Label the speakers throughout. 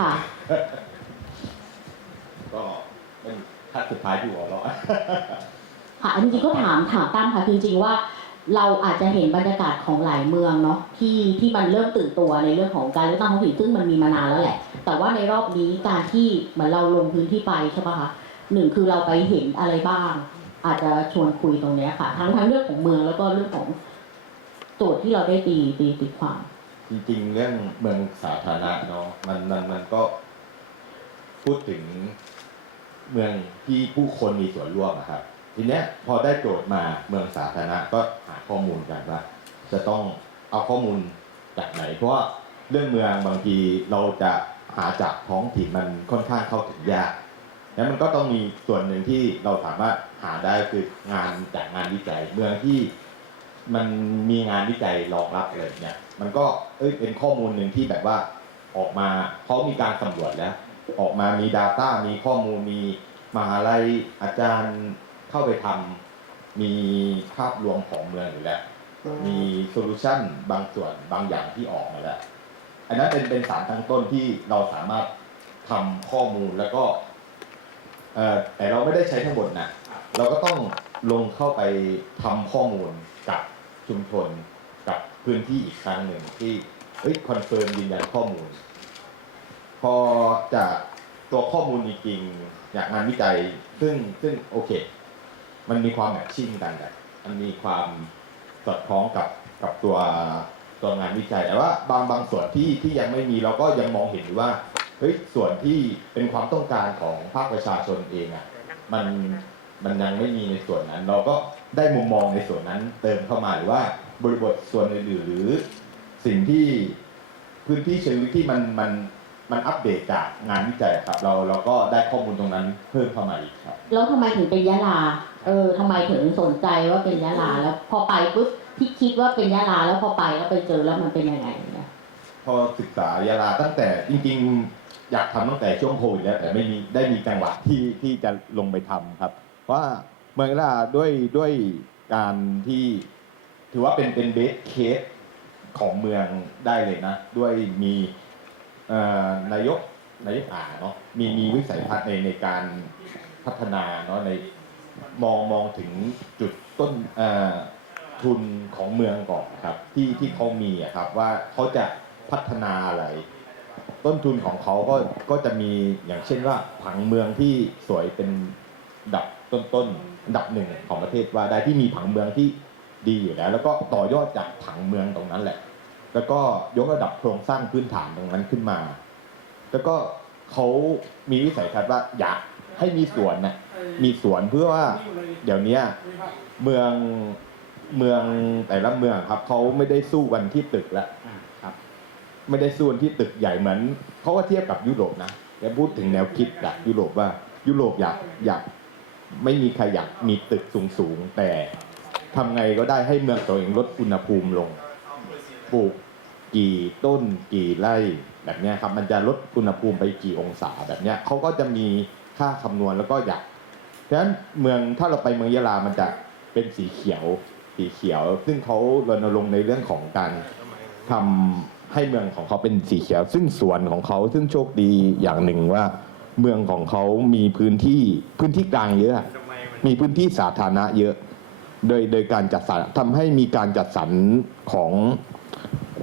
Speaker 1: ค่ะ
Speaker 2: ก็เป็นขั้นสุดท้ายที่หัวเราะ
Speaker 1: ค่ะจริงๆก็ถามถามตั้มค่ะคือจริงๆว่า เราอาจจะเห็นบรรยากาศของหลายเมืองเนาะที่ที่มันเริ่มตื่นตัวในเรื่องของการเลือกตั้งท้องถิ่นซึ่งมันมีมานานแล้วแหละ แต่ว่าในรอบนี้การที่เหมือนเราลงพื้นที่ไปใช่ปะคะหนึ่งคือเราไปเห็นอะไรบ้าง อาจจะชวนคุยตรงเนี้ยค่ะ ทั้งทั้งเรื่องของเมืองแล้วก็เรื่องของโจทย์ที่เราได้ตีตีตีความ
Speaker 2: จริงๆ เรื่องเมืองสาธารณะเนาะมันมันมันก็พูดถึงเมืองที่ผู้คนมีส่วนร่วมอะครับ ทีเนี้ยพอได้โจทย์มาเมืองสาธารณะก็หาข้อมูลกันว่า จะต้องเอาข้อมูลจากไหน เพราะว่าเรื่องเมืองบางทีเราจะหาจากท้องถิ่นมันค่อนข้างเข้าถึงยากแล้วมันก็ต้องมีส่วนหนึ่งที่เราสามารถหาได้คืองานจากงานวิจัยเมืองที่ มันมีงานวิจัยรองรับเลยเนี่ย มันก็เอ้ยเป็นข้อมูลหนึ่งที่แบบว่าออกมาเขามีการสำรวจแล้ว ออกมามี Data มีข้อมูลมีมหาลัยอาจารย์เข้าไปทำมีภาพรวมของเมืองอยู่แล้ว มีโซลูชันบางส่วนบางอย่างที่ออกมาแล้ว อันนั้นเป็นเป็นสารตั้งต้นที่เราสามารถทำข้อมูลแล้วก็เอ่อแต่เราไม่ได้ใช้ทั้งหมดนะเราก็ต้องลงเข้าไปทำข้อมูลกับ ชุมชนกับพื้นที่อีกครั้งหนึ่งที่เอ้ยคอนเฟิร์มยืนยันข้อมูล พอจากตัวข้อมูลจริงๆจากงานวิจัยซึ่งซึ่งโอเค มันมีความแมทชิ่งกันแต่มันมีความสอดคล้องกับกับตัวตัวงานวิจัยแต่ว่าบางบางส่วนที่ที่ยังไม่มีเราก็ยังมองเห็นว่าเฮ้ยส่วนที่เป็นความต้องการของภาคประชาชนเองอะมัน มันยังไม่มีในส่วนนั้น เราก็ได้มุมมองในส่วนนั้นเติมเข้ามาหรือว่าบริบทส่วนอื่นๆหรือสิ่งที่พื้นที่เชิงลึกที่มันมันมันอัปเดตจากงานวิจัยครับ เราเราก็ได้ข้อมูลตรงนั้นเพิ่มเข้ามาอีกครับ
Speaker 1: แล้วทำไมถึงเป็นยะลา เออทำไมถึงสนใจว่าเป็นยะลา แล้วพอไปปุ๊บที่คิดว่าเป็นยะลาแล้วพอไปแล้วไปเจอแล้วมันเป็นยังไงเนี่ย
Speaker 2: พอศึกษายาลาตั้งแต่จริง ๆ อยากทำตั้งแต่ช่วงโควิดแล้วแต่ไม่มีได้มีจังหวะที่ที่จะลงไปทำครับเพราะ ว่าเมืองลาด้วยด้วยการที่ถือว่าเป็นเป็นเบสเคสของเมืองได้เลยนะ ด้วยมีนายกนายกอ่าเนาะมีมีวิสัยทัศน์ในในการพัฒนาเนาะในมองมองถึงจุดต้นทุนของเมืองก่อนครับ ที่ที่เขามีอะครับว่าเขาจะพัฒนาอะไร ต้นทุนของเขาก็ก็จะมีอย่างเช่นว่าผังเมืองที่สวยเป็น ดับต้นๆอันดับหนึ่งของประเทศว่าได้ที่มีผังเมืองที่ดีอยู่แล้ว แล้วก็ต่อยอดจากผังเมืองตรงนั้นแหละ แล้วก็ยกระดับโครงสร้างพื้นฐานตรงนั้นขึ้นมา แล้วก็เขามีวิสัยทัศน์ว่าอยากให้มีสวนน่ะมีสวนเพื่อว่าเดี๋ยวเนี้ยเมืองเมืองแต่ละเมืองครับเขาไม่ได้สู้กันที่ตึกแล้ว
Speaker 3: อ่าครับ
Speaker 2: ไม่ได้สู้กันที่ตึกใหญ่เหมือนเขาก็เทียบกับยุโรปนะแกพูดถึงแนวคิดจากยุโรปว่ายุโรปอยากอยาก ไม่มีใครอยากมีตึกสูงสูงๆ แต่ทำไงก็ได้ให้เมืองตัวเองลดอุณหภูมิลง ปลูกกี่ต้นกี่ไร่แบบนี้ครับ มันจะลดอุณหภูมิไปกี่องศาแบบนี้เขาก็จะมีค่าคำนวณแล้วก็อยากฉะนั้นเมืองถ้าเราไปเมืองยะลามันจะเป็นสีเขียว สีเขียว ซึ่งเขารณรงค์ในเรื่องของการทำให้เมืองของเขาเป็นสีเขียว ซึ่งสวนของเขาซึ่งโชคดีอย่างหนึ่งว่า เมืองของเขามีพื้นที่พื้นที่กลางเยอะ มีพื้นที่สาธารณะเยอะ โดยโดยการจัดสรรทำให้มีการจัดสรรของ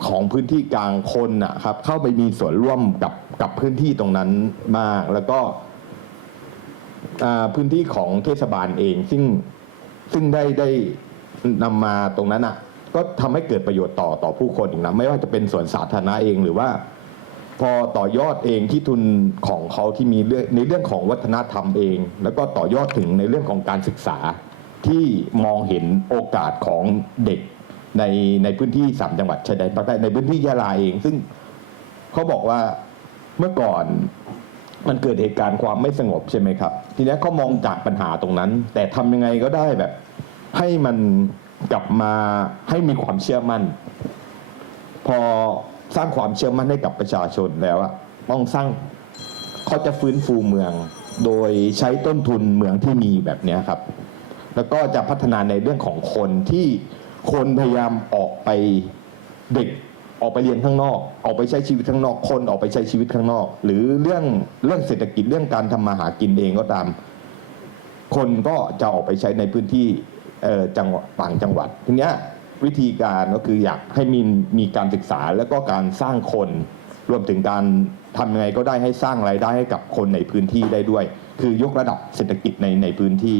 Speaker 2: ของพื้นที่กลางคนนะครับ เข้าไปมีส่วนร่วมกับกับพื้นที่ตรงนั้นมาก แล้วก็อ่าพื้นที่ของเทศบาลเอง ซึ่งซึ่งได้ได้นำมาตรงนั้นอะ ก็ทำให้เกิดประโยชน์ต่อต่อผู้คนอีกนะไม่ว่าจะเป็นสวนสาธารณะเองหรือว่า พอต่อยอดเองที่ทุนของเขาที่มีเรื่องในเรื่องของวัฒนธรรมเอง แล้วก็ต่อยอดถึงในเรื่องของการศึกษา ที่มองเห็นโอกาสของเด็กในในพื้นที่สามจังหวัดชายแดนภาคใต้ในพื้นที่ยะลาเอง ซึ่งเขาบอกว่าเมื่อก่อนมันเกิดเหตุการณ์ความไม่สงบใช่ไหมครับ ทีนี้เขามองจากปัญหาตรงนั้น แต่ทำยังไงก็ได้แบบ ให้มันกลับมาให้มีความเชื่อมั่น พอ สร้างความเชื่อมั่นให้กับประชาชนแล้วอะต้องสร้างเขาจะฟื้นฟูเมือง โดยใช้ต้นทุนเมืองที่มีแบบนี้ครับ แล้วก็จะพัฒนาในเรื่องของคนที่คนพยายามออกไปเด็กออกไปเรียนข้างนอก ออกไปใช้ชีวิตข้างนอก คนออกไปใช้ชีวิตข้างนอก หรือเรื่องเรื่องเศรษฐกิจเรื่องการทำมาหากินเองก็ตาม คนก็จะออกไปใช้ในพื้นที่จังหวัดต่างจังหวัดทีเนี้ย วิธีการก็คืออยากให้มีมีการศึกษาแล้วก็การสร้างคน รวมถึงการทำยังไงก็ได้ให้สร้างรายได้ให้กับคนในพื้นที่ได้ด้วย คือยกระดับเศรษฐกิจในในพื้นที่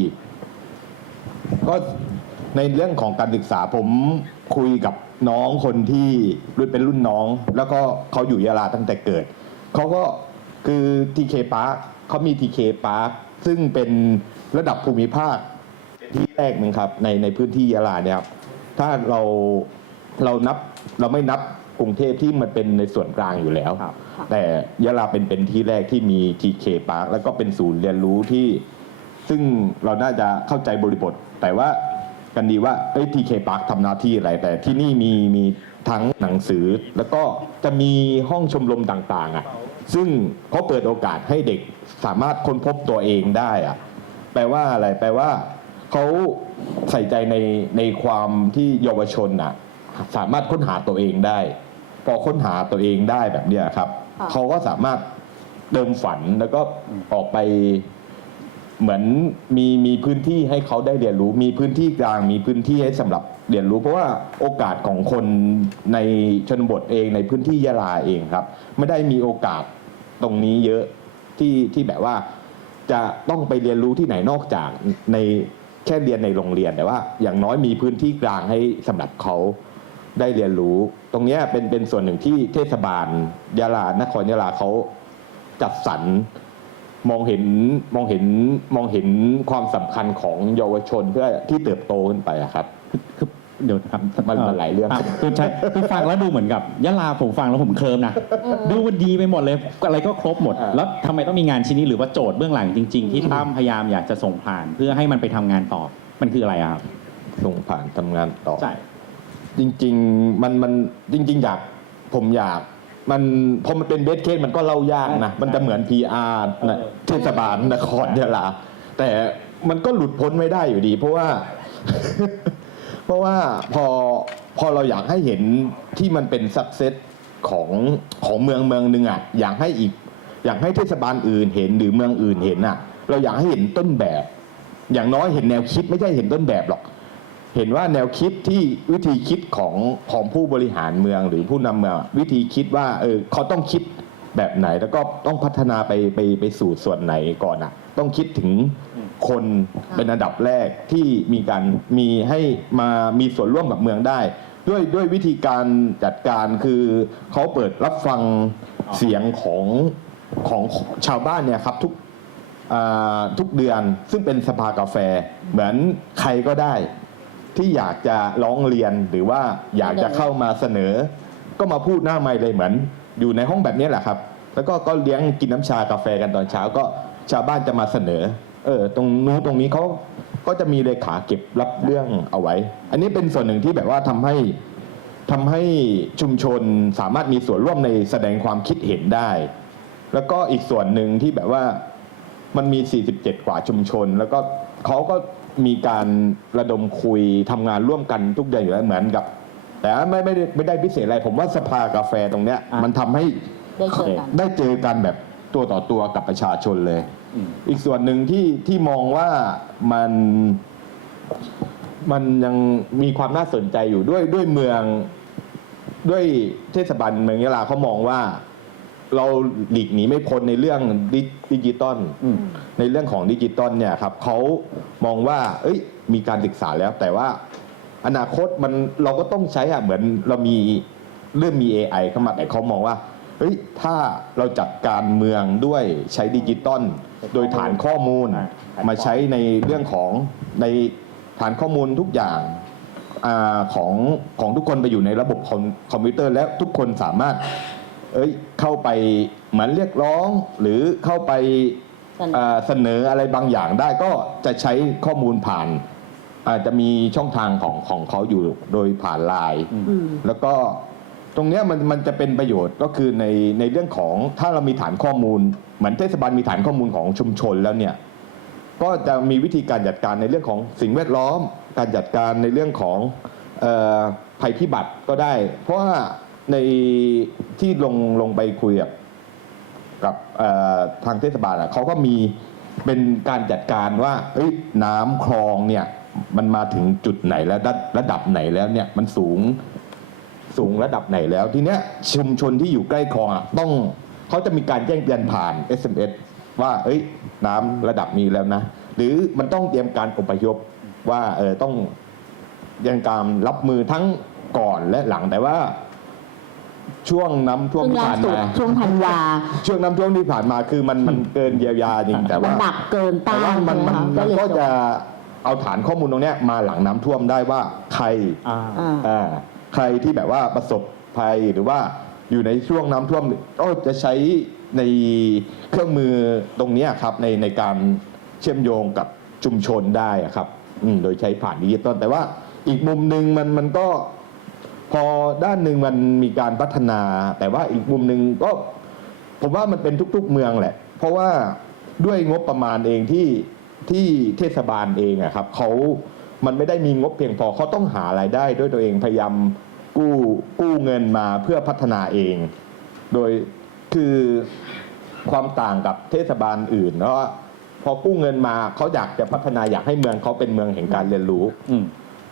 Speaker 2: ก็ในเรื่องของการศึกษาผมคุยกับน้องคนที่รุ่นเป็นรุ่นน้อง แล้วก็เขาอยู่ยะลาตั้งแต่เกิดเขาก็คือ TK Park เขามี TK Park ซึ่งเป็นระดับภูมิภาคที่แรกหนึ่งครับในในพื้นที่ยะลาเนี่ยครับ ถ้าเราเรานับเราไม่นับกรุงเทพที่มันเป็นในส่วนกลางอยู่แล้ว
Speaker 3: ครับ
Speaker 2: แต่ยะลาเป็นเป็นที่แรกที่มี TK Park แล้วก็เป็นศูนย์เรียนรู้ที่ ซึ่งเราน่าจะเข้าใจบริบท แต่ว่ากันดีว่าเอ้ทีเคปาร์คทำหน้าที่อะไร แต่ที่นี่มีมีทั้งหนังสือ แล้วก็จะมีห้องชมรมต่างๆอะซึ่งเขาเปิดโอกาสให้เด็กสามารถค้นพบตัวเองได้อะแปลว่าอะไรแปลว่า เขาใส่ใจในในความที่เยาวชนอะ สามารถค้นหาตัวเองได้ พอค้นหาตัวเองได้แบบเนี้ยครับ
Speaker 1: ค่ะ
Speaker 2: เขาก็สามารถเดิมฝันแล้วก็ออกไปเหมือนมีมีพื้นที่ให้เขาได้เรียนรู้ มีพื้นที่กลางมีพื้นที่ให้สำหรับเรียนรู้ เพราะว่าโอกาสของคนในชนบทเองในพื้นที่ยะลาเองครับ ไม่ได้มีโอกาสตรงนี้เยอะที่ที่แบบว่าจะต้องไปเรียนรู้ที่ไหนนอกจากใน แค่เรียนในโรงเรียนแต่ว่า อย่างน้อยมีพื้นที่กลางให้สำหรับเขาได้เรียนรู้ ตรงนี้เป็นเป็นส่วนหนึ่งที่เทศบาลยะลานครยะลาเขาจัดสรรมองเห็นมองเห็นมองเห็นความสำคัญของเยาวชนเพื่อที่เติบโตขึ้นไปครับ
Speaker 3: คือ เดี๋ยวครับ
Speaker 2: มันมันหลายเรื่องะ
Speaker 3: คือใช่คือฟังแล้วดูเหมือนกับยะลาผมฟังแล้วผมเคลิมนะ ดูมันดีไปหมดเลย อะไรก็ครบหมด
Speaker 2: อ่า
Speaker 3: แล้วทำไมต้องมีงานชิ้นนี้หรือว่าโจทย์เบื้องหลังจริง ๆ ที่ตั้มพยายามอยากจะส่งผ่านเพื่อให้มันไปทำงานต่อ มันคืออะไรอะครับ
Speaker 2: ส่งผ่านทำงานต่อ
Speaker 3: ใช่
Speaker 2: จริงๆมันมันจริง ๆ อยากผมอยาก มันพอมันเป็นเบสเคสมันก็เล่ายากนะ มันจะเหมือน PR นะเทศบาลนครยะลาแต่มันก็หลุดพ้นไม่ได้อยู่ดี เพราะว่า เพราะว่าพอพอเราอยากให้เห็นที่มันเป็นสักเซสของของเมืองเมืองหนึ่งอะอยากให้อีก อยากให้เทศบาลอื่นเห็นหรือเมืองอื่นเห็นอะ เราอยากให้เห็นต้นแบบ อย่างน้อยเห็นแนวคิดไม่ใช่เห็นต้นแบบหรอก เห็นว่าแนวคิดที่วิธีคิดของของผู้บริหารเมืองหรือผู้นำเมืองวิธีคิดว่าเออเขาต้องคิดแบบไหนแล้วก็ต้องพัฒนาไปไปไปสู่ส่วนไหนก่อนอะ ต้องคิดถึง คนเป็นอันดับแรกที่มีการมีให้มามีส่วนร่วมกับเมืองได้ ด้วยด้วยวิธีการจัดการคือเขาเปิดรับฟังเสียงของของชาวบ้านเนี่ยครับทุกอ่าทุกเดือนซึ่งเป็นสภากาแฟ เหมือนใครก็ได้ ที่อยากจะร้องเรียนหรือว่าอยากจะเข้ามาเสนอ ก็มาพูดหน้าไมค์เลยเหมือน อยู่ในห้องแบบนี้แหละครับ แล้วก็ก็เลี้ยงกินน้ำชากาแฟกันตอนเช้าก็ชาวบ้านจะมาเสนอ เออตรงนู้นตรงนี้เขาก็จะมีเลขาเก็บรับเรื่องเอาไว้ อันนี้เป็นส่วนหนึ่งที่แบบว่าทำให้ทำให้ชุมชนสามารถมีส่วนร่วมในแสดงความคิดเห็นได้ แล้วก็อีกส่วนหนึ่งที่แบบว่ามันมี 47 กว่าชุมชน แล้วก็เขาก็มีการระดมคุยทำงานร่วมกันทุกอย่างอยู่แล้วเหมือนกับ แต่ว่าไม่ไม่ได้ไม่ได้พิเศษอะไร ผมว่าสภากาแฟตรงเนี้ย
Speaker 3: อะ
Speaker 2: มันทำให้
Speaker 1: ได้เจอกัน
Speaker 2: ได้เจอกันแบบตัวต่อตัวกับประชาชนเลย
Speaker 3: อืม
Speaker 2: อีกส่วนหนึ่งที่ที่มองว่ามันมันยังมีความน่าสนใจอยู่ด้วยด้วยเมืองด้วยเทศบาลเมืองยะลาเขามองว่า เราหลีกหนีไม่พ้นในเรื่องดิดิจิตอล
Speaker 3: อืม
Speaker 2: ในเรื่องของดิจิตอลเนี่ยครับเขามองว่า เอ้ย มีการศึกษาแล้ว แต่ว่าอนาคตมันเราก็ต้องใช้อะเหมือนเรามีเริ่มมี AI เข้ามาแต่เขามองว่า เฮ้ยถ้าเราจัดการเมืองด้วยใช้ดิจิตอลโดยฐานข้อมูล
Speaker 3: อ่า
Speaker 2: มาใช้ในเรื่องของในฐานข้อมูลทุกอย่างอาของของทุกคนไปอยู่ในระบบคอมคอมพิวเตอร์ แล้วทุกคนสามารถ เอ้ยเข้าไปเหมือนเรียกร้อง หรือเข้าไป
Speaker 1: เสนอ
Speaker 2: เอ่อเสนออะไรบางอย่างได้ก็จะใช้ข้อมูลผ่านอาจจะมีช่องทางของของเขาอยู่โดยผ่านไลน์
Speaker 1: อืม
Speaker 2: แล้วก็ ตรงนี้มันมันจะเป็นประโยชน์ก็คือในในเรื่องของถ้าเรามีฐานข้อมูล เหมือนเทศบาลมีฐานข้อมูลของชุมชนแล้วเนี่ยก็จะมีวิธีการจัดการในเรื่องของสิ่งแวดล้อม การจัดการในเรื่องของออภัยพิบัติก็ได้ เพราะว่าในที่ลงลงไปคุยกับทางเทศบาลอะเขาก็มีเป็นการจัดการว่าน้ำคลองเนี่ยมันมาถึงจุดไหนแล้วระดับไหนแล้วเนี่ยมันสูง สูงระดับไหนแล้ว ทีเนี้ยชุมชนที่อยู่ใกล้คลองอะต้องเขาจะมีการแจ้งเตือนผ่าน SMS ว่าเอ้ยน้ำระดับนี้แล้วนะ หรือมันต้องเตรียมการอพยพว่าเออต้องยังการรับมือทั้งก่อนและหลังแต่ว่า ช่วงน้ำท่วม
Speaker 1: ซึ่ง
Speaker 2: ที่
Speaker 1: ล่า
Speaker 2: ผ่าน
Speaker 1: สุด
Speaker 2: มา
Speaker 1: ช่วงธันวา
Speaker 2: ช่วงน้ำท่วมที่ผ่านมาคือมันมันเกินเยียวยาจริงแต่
Speaker 1: มัน
Speaker 2: ว่า
Speaker 1: หนักเกิน
Speaker 2: แต่
Speaker 1: ต้า
Speaker 2: ว่านมัน
Speaker 1: ใช่
Speaker 2: มัน
Speaker 1: ไหมคะ
Speaker 2: มัน
Speaker 1: เลย
Speaker 2: ก็
Speaker 1: จบ
Speaker 2: จะเอาฐานข้อมูลตรงเนี้ยมาหลังน้ำท่วมได้ว่าใคร
Speaker 3: อ่า
Speaker 1: อ่า
Speaker 2: อ่า ใครที่แบบว่าประสบภัยหรือว่าอยู่ในช่วงน้ำท่วมก็จะใช้ในเครื่องมือตรงนี้ครับในในการเชื่อมโยงกับชุมชนได้ครับโดยใช้ผ่านดิจิตอลแต่ว่าอีกมุมหนึ่งมันมันก็พอด้านหนึ่งมันมีการพัฒนา แต่ว่าอีกมุมหนึ่งก็ผมว่ามันเป็นทุกๆเมืองแหละ เพราะว่าด้วยงบประมาณเองที่ที่เทศบาลเองอะครับเขา มันไม่ได้มีงบเพียงพอเขาต้องหารายได้ด้วยตัวเองพยายามกู้กู้เงินมาเพื่อพัฒนาเอง โดยคือความต่างกับเทศบาลอื่นเพราะว่าพอกู้เงินมาเขาอยากจะพัฒนาอยากให้เมืองเขาเป็นเมืองแห่งการเรียนรู้
Speaker 3: อืม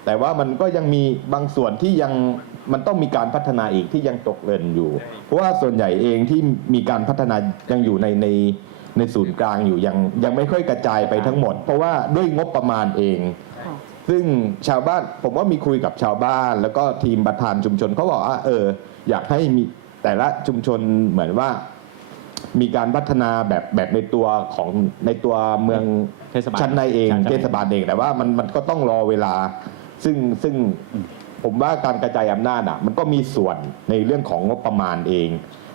Speaker 2: แต่ว่ามันก็ยังมีบางส่วนที่ยังมันต้องมีการพัฒนาอีกที่ยังตกเล่นอยู่ เพราะว่าส่วนใหญ่เองที่มีการพัฒนายังอยู่ในในในศูนย์กลางอยู่ยังยังไม่ค่อยกระจายไปทั้งหมด เพราะว่าด้วยงบประมาณเอง
Speaker 1: ค่ะ
Speaker 2: ซึ่งชาวบ้านผมว่ามีคุยกับชาวบ้าน แล้วก็ทีมประธานชุมชนเขาบอกว่าเออ อยากให้มีแต่ละชุมชนเหมือนว่า มีการพัฒนาแบบแบบในตัวของในตัวเมือง
Speaker 3: เทศบาล
Speaker 2: ชั้นในเอง
Speaker 3: ชั้นใน
Speaker 2: เทศบาลเองแต่ว่ามันมันก็ต้องรอเวลา ซึ่งซึ่ง
Speaker 3: อืม
Speaker 2: ผมว่าการกระจายอำนาจอะ มันก็มีส่วนในเรื่องของงบประมาณเอง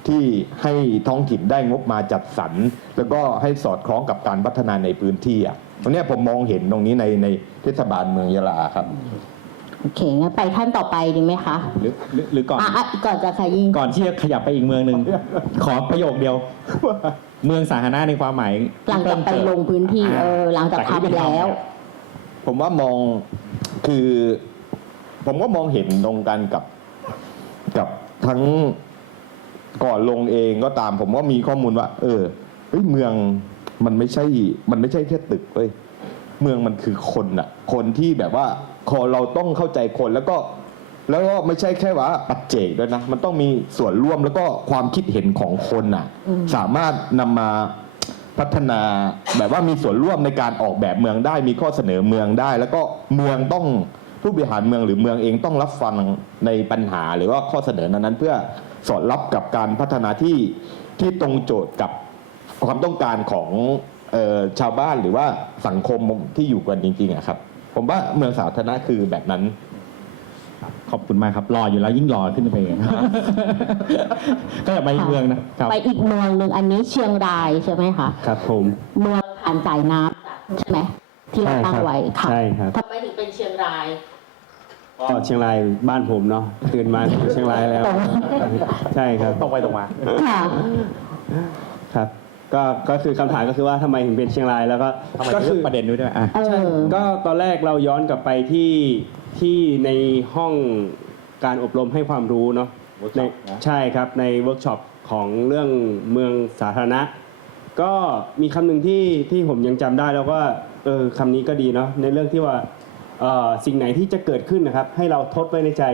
Speaker 2: ที่ให้ท้องถิ่นได้งบมาจัดสรรแล้วก็ให้สอดคล้องกับการพัฒนาในพื้นที่อะ ตรงเนี้ยผมมองเห็นตรงนี้ในในเทศบาลเมืองยะลาครับ
Speaker 1: โอเคงั้นไปท่านต่อไปดีไหมคะ
Speaker 3: หรือหรือหรือก่อน
Speaker 1: อะอะก่อนจะขยิง
Speaker 3: ก่อนที่จะขยับไปอีกเมืองหนึ่ง ขอประโยคเดียว เมืองสาธารณะในความหมาย
Speaker 1: หลังจากไปลงพื้นที่เออหลังจาก
Speaker 3: ที่ไป
Speaker 1: ทำแล้ว
Speaker 2: ผมว่ามองคือ ผมก็มองเห็นตรงกันกับกับทั้งก่อนลงเองก็ตาม ผมว่ามีข้อมูลว่า เออเฮ้ยเมือง มันไม่ใช่มันไม่ใช่แค่ตึกเว้ยเมืองมันคือคนอะคนที่แบบว่าคอเราต้องเข้าใจคนแล้วก็ แล้วก็ไม่ใช่แค่ว่าปัจเจกด้วยนะ มันต้องมีส่วนร่วมแล้วก็ความคิดเห็นของคนน่ะ
Speaker 1: อืม
Speaker 2: สามารถนำมาพัฒนาแบบว่ามีส่วนร่วมในการออกแบบเมืองได้ มีข้อเสนอเมืองได้ แล้วก็เมืองต้องผู้บริหารเมืองหรือเมืองเองต้องรับฟังในปัญหา หรือว่าข้อเสนอนั้นๆ เพื่อสอดรับกับการพัฒนาที่ที่ตรงโจทย์กับ ความต้องการของเออชาวบ้านหรือว่าสังคมที่อยู่กันจริงๆอะครับ ผมว่าเมืองสาธารณะคือแบบนั้น
Speaker 3: ขอบคุณมากครับรออยู่แล้วยิ่งรอขึ้นไปเองก็อย่าไปอีกเมืองนะครับ
Speaker 1: ไปอีกเมืองหนึ่งอันนี้เชียงรายใช่ไหมคะ
Speaker 4: ครับผม
Speaker 1: เมืองผ่านจ่ายน้ำใช่ไหมที่เราตั้งไว้ค่ะ
Speaker 4: ใช่ครับ
Speaker 1: ทำไมถึงเป็นเชียงราย
Speaker 4: ก็เชียงรายบ้านผมเนาะตื่นมาเชียงรายแล้ว ใช่ครับ
Speaker 3: ตรงไปตรงมา
Speaker 1: ค่ะ
Speaker 4: ครับ ก็ก็คือคำถามก็คือว่าทำไมถึงเป็นเชียงรายแล้วก็
Speaker 3: ทำไม
Speaker 4: ก็
Speaker 3: ถึง
Speaker 4: คื
Speaker 3: เลือกประเด็นด้วยด้วยอะ
Speaker 1: เออ
Speaker 4: ก็ตอนแรกเราย้อนกลับไปที่ที่ในห้องการอบรมให้ความรู้เนาะ
Speaker 3: Workshop
Speaker 4: ใน
Speaker 3: นะ
Speaker 4: ใช่ครับในเวิร์กช็อปของเรื่องเมืองสาธารณะ ก็มีคำหนึ่งที่ที่ผมยังจำได้แล้วว่าเออคำนี้ก็ดีเนาะในเรื่องที่ว่าเอ่อสิ่งไหนที่จะเกิดขึ้นนะครับ ให้เราทดไว้ในใจ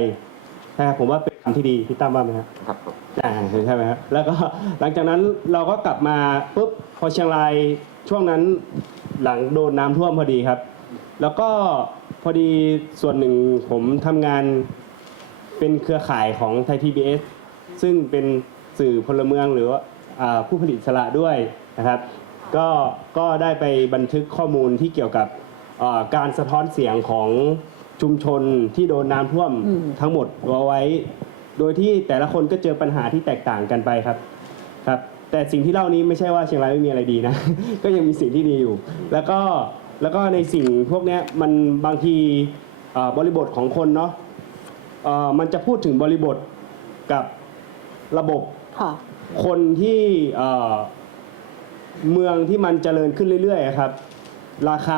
Speaker 4: นะครับผมว่าเป็น คำที่ดีพี่ตั้มว่าไหมครับ
Speaker 2: ครับ
Speaker 4: อ่าใช่ไหมครับแล้วก็หลังจากนั้นเราก็กลับมาปุ๊บพอเชียงรายช่วงนั้นหลังโดนน้ำท่วมพอดีครับ แล้วก็พอดีส่วนหนึ่งผมทำงานเป็นเครือข่ายของไทย PBS ซึ่งเป็นสื่อพลเมืองหรือว่าอ่าผู้ผลิตอิสระด้วยนะครับ ก็ก็ได้ไปบันทึกข้อมูลที่เกี่ยวกับอ่าการสะท้อนเสียงของชุมชนที่โดนน้ำท่วม
Speaker 1: อืม
Speaker 4: ทั้งหมดเอาไว้ โดยที่แต่ละคนก็เจอปัญหาที่แตกต่างกันไปครับครับ แต่สิ่งที่เล่านี้ไม่ใช่ว่าเชียงรายไม่มีอะไรดีนะ ก็ยังมีสิ่งที่ดีอยู่ แล้วก็แล้วก็ในสิ่งพวกเนี้ยมันบางทีเอ่อบริบทของคนเนาะเอ่อมันจะพูดถึงบริบทกับระบบ
Speaker 1: ค่ะ
Speaker 4: คนที่เอ่อเมืองที่มันเจริญขึ้นเรื่อยๆอะครับ ราคา